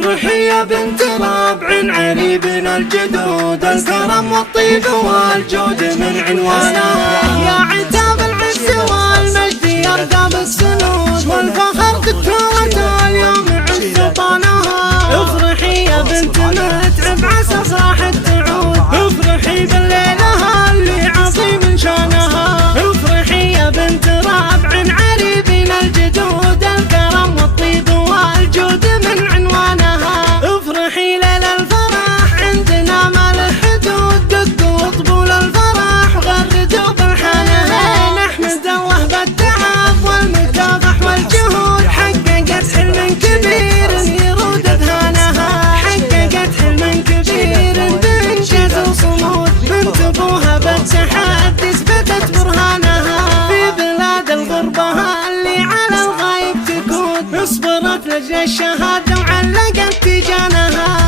افرحي يا بنت ربع علي بن الجدود، الكرم والطيب والجود من عنوانا. يا عتاب العز والمجد يرقى بالسنود، والفخر قد